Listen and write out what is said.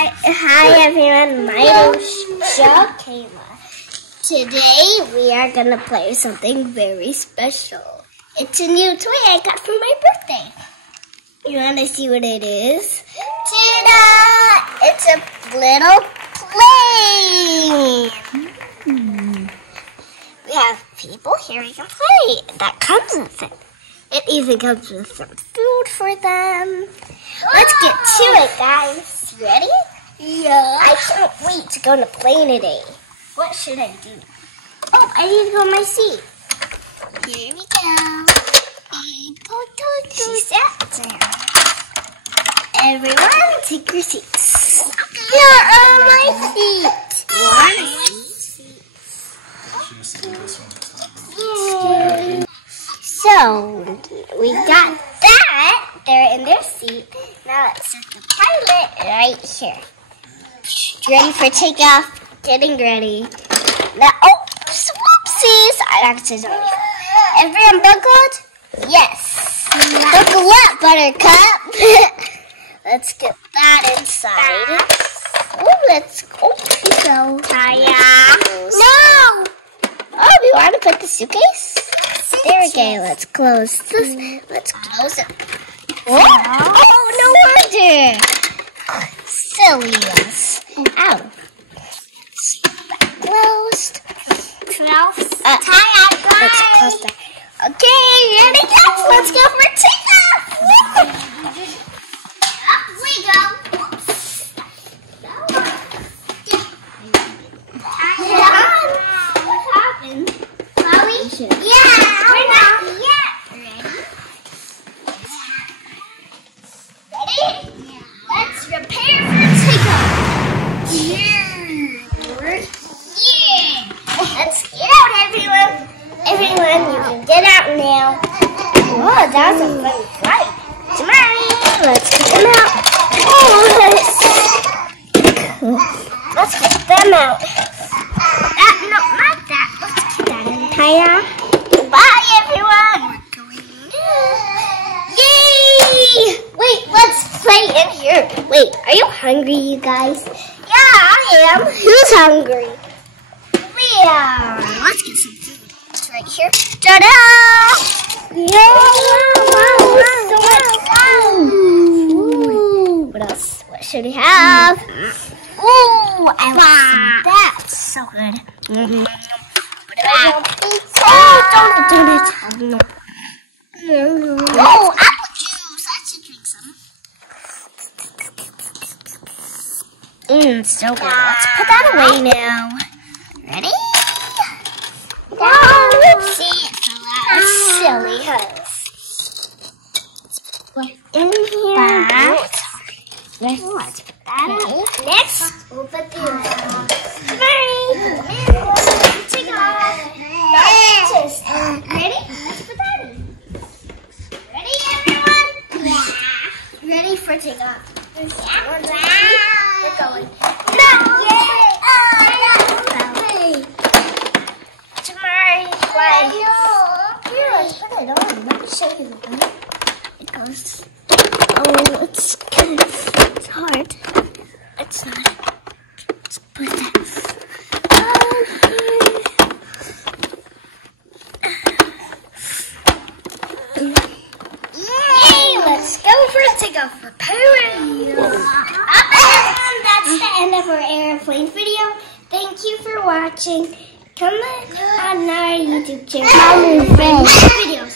Hi everyone, my name is Jakayla. Today we are going to play something very special. It's a new toy I got for my birthday. You want to see what it is? Ta-da! It's a little plane. We have people here we can play. That comes with it. It even comes with some food for them. Let's get to it, guys. Ready? Yeah. I can't wait to go on a plane today. What should I do? Oh, I need to go on my seat. Here we go. She sat down. Everyone, take your seats. You're on my seat. Yay. So, we got that. They're in their seat. Now let's set the pilot right here. Ready for takeoff. Getting ready. Now, oh, whoopsies. I accidentally. Everyone buckled? Yes. Buckle up, Buttercup. Let's get that inside. Oh, let's go. No. Oh, we want to put the suitcase? There we go. Let's close this. Let's close it. Oh, no wonder. Silly us. Ow. Closed. Let's close that. Okay, ready, guys? Let's go for takeoff. Up we go. What happened? Chloe? Yeah. We're not yet. Ready? Yeah. Let's prepare for takeoff. Yeah. Let's get out, everyone. Everyone, you can get out now. Oh, that was a fun flight. Jamari, let's get them out. Oh, let's get them out. No, not that. Let's keep that in. Hiya. Bye, everyone. We're going. Yay! Wait, let's play in here. Wait, are you hungry, you guys? Yeah, I am. Who's hungry? We are. Let's get some food. It's right here. Ta-da! What else? What should we have? Ooh, I love that. So good. What about pizza? Donuts. Oh, apple juice. I should drink some. So good. Let's put that away now. Ready? Wow, let's see it fell out. Silly us. Put in here. Let's put that up. Next, we'll put the other. Take off. Ready? Let's put that in. Ready, everyone? Yeah. Ready for takeoff. We're going. No! Yay! Jamari, why? Here, let's put it on. Let me show you the thing. It goes. Oh, it's good. It's hard. It's not. Let's put that. Yay! Let's go for a takeoff for parents. That's the end of our airplane video. Thank you for watching. Come on our YouTube channel. Video.